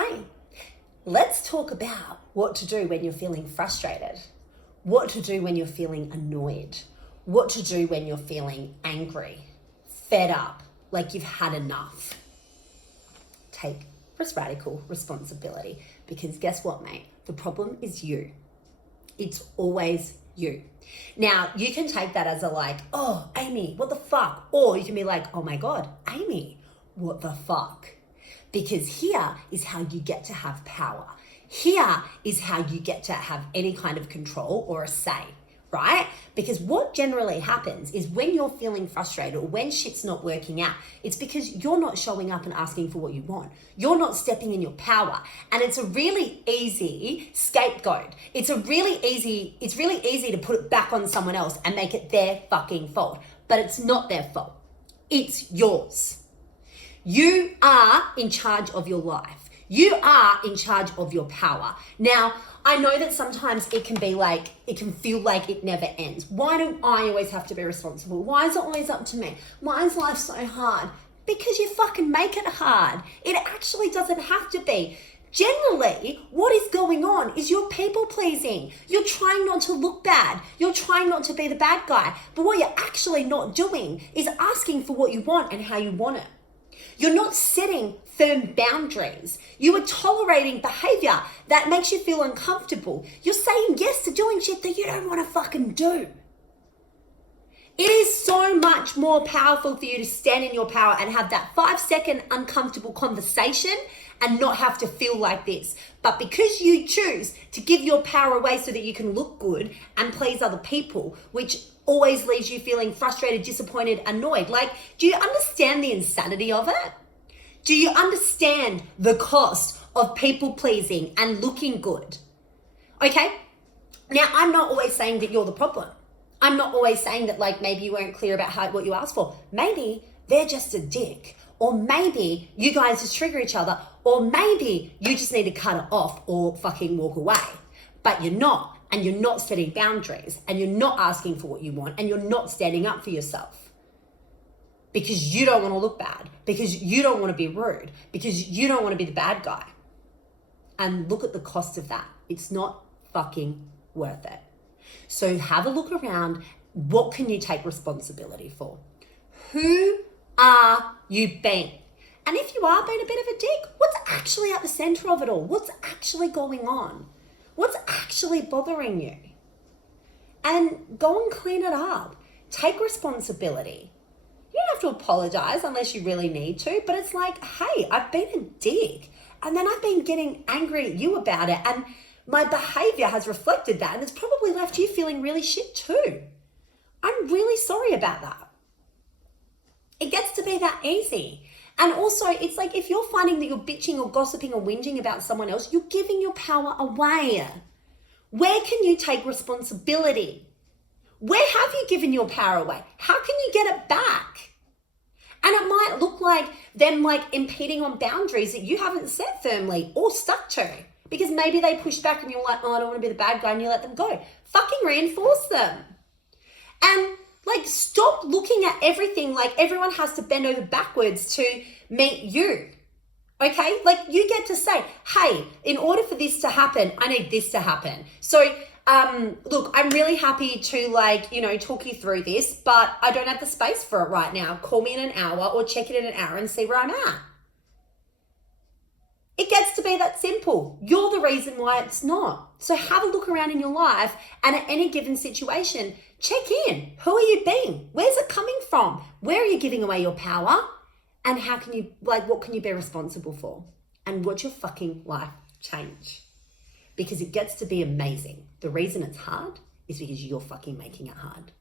Hi, let's talk about what to do when you're feeling frustrated, what to do when you're feeling annoyed, what to do when you're feeling angry, fed up, like you've had enough. Take radical responsibility, because guess what, mate? The problem is you. It's always you. Now, you can take that as a like, oh, Amy, what the fuck? Or you can be like, oh my God, Amy, what the fuck? Because here is how you get to have power. Here is how you get to have any kind of control or a say, right? Because what generally happens is when you're feeling frustrated or when shit's not working out, it's because you're not showing up and asking for what you want. You're not stepping in your power. And it's a really easy scapegoat. It's really easy to put it back on someone else and make it their fucking fault. But it's not their fault. It's yours. You are in charge of your life. You are in charge of your power. Now, I know that sometimes it can feel like it never ends. Why do I always have to be responsible? Why is it always up to me? Why is life so hard? Because you fucking make it hard. It actually doesn't have to be. Generally, what is going on is you're people pleasing. You're trying not to look bad. You're trying not to be the bad guy. But what you're actually not doing is asking for what you want and how you want it. You're not setting firm boundaries. You are tolerating behavior that makes you feel uncomfortable. You're saying yes to doing shit that you don't want to fucking do. It is so much more powerful for you to stand in your power and have that 5-second uncomfortable conversation and not have to feel like this. But because you choose to give your power away so that you can look good and please other people, which always leaves you feeling frustrated, disappointed, annoyed. Like, do you understand the insanity of it? Do you understand the cost of people pleasing and looking good? Okay? Now, I'm not always saying that you're the problem. I'm not always saying that like maybe you weren't clear about what you asked for. Maybe they're just a dick. Or maybe you guys just trigger each other. Or maybe you just need to cut it off or fucking walk away. But you're not. And you're not setting boundaries, and you're not asking for what you want, and you're not standing up for yourself because you don't want to look bad, because you don't want to be rude, because you don't want to be the bad guy. And look at the cost of that. It's not fucking worth it. So have a look around. What can you take responsibility for? Who are you being? And if you are being a bit of a dick, what's actually at the center of it all? What's actually going on? What's actually bothering you? And go and clean it up. Take responsibility. You don't have to apologize unless you really need to, but it's like, hey, I've been a dick. And then I've been getting angry at you about it. And my behavior has reflected that. And it's probably left you feeling really shit too. I'm really sorry about that. It gets to be that easy. And also, it's like if you're finding that you're bitching or gossiping or whinging about someone else, you're giving your power away. Where can you take responsibility? Where have you given your power away? How can you get it back? And it might look like them like impeding on boundaries that you haven't set firmly or stuck to. Because maybe they push back and you're like, oh, I don't want to be the bad guy, and you let them go. Fucking reinforce them. And like, stop looking at everything like everyone has to bend over backwards to meet you, okay? Like, you get to say, hey, in order for this to happen, I need this to happen. So, look, I'm really happy to talk you through this, but I don't have the space for it right now. Call me in an hour or check it in an hour and see where I'm at. It gets to be that simple. You're the reason why it's not. So have a look around in your life and at any given situation, check in. Who are you being? Where's it coming from? Where are you giving away your power? And how can you, what can you be responsible for? And watch your fucking life change. Because it gets to be amazing. The reason it's hard is because you're fucking making it hard.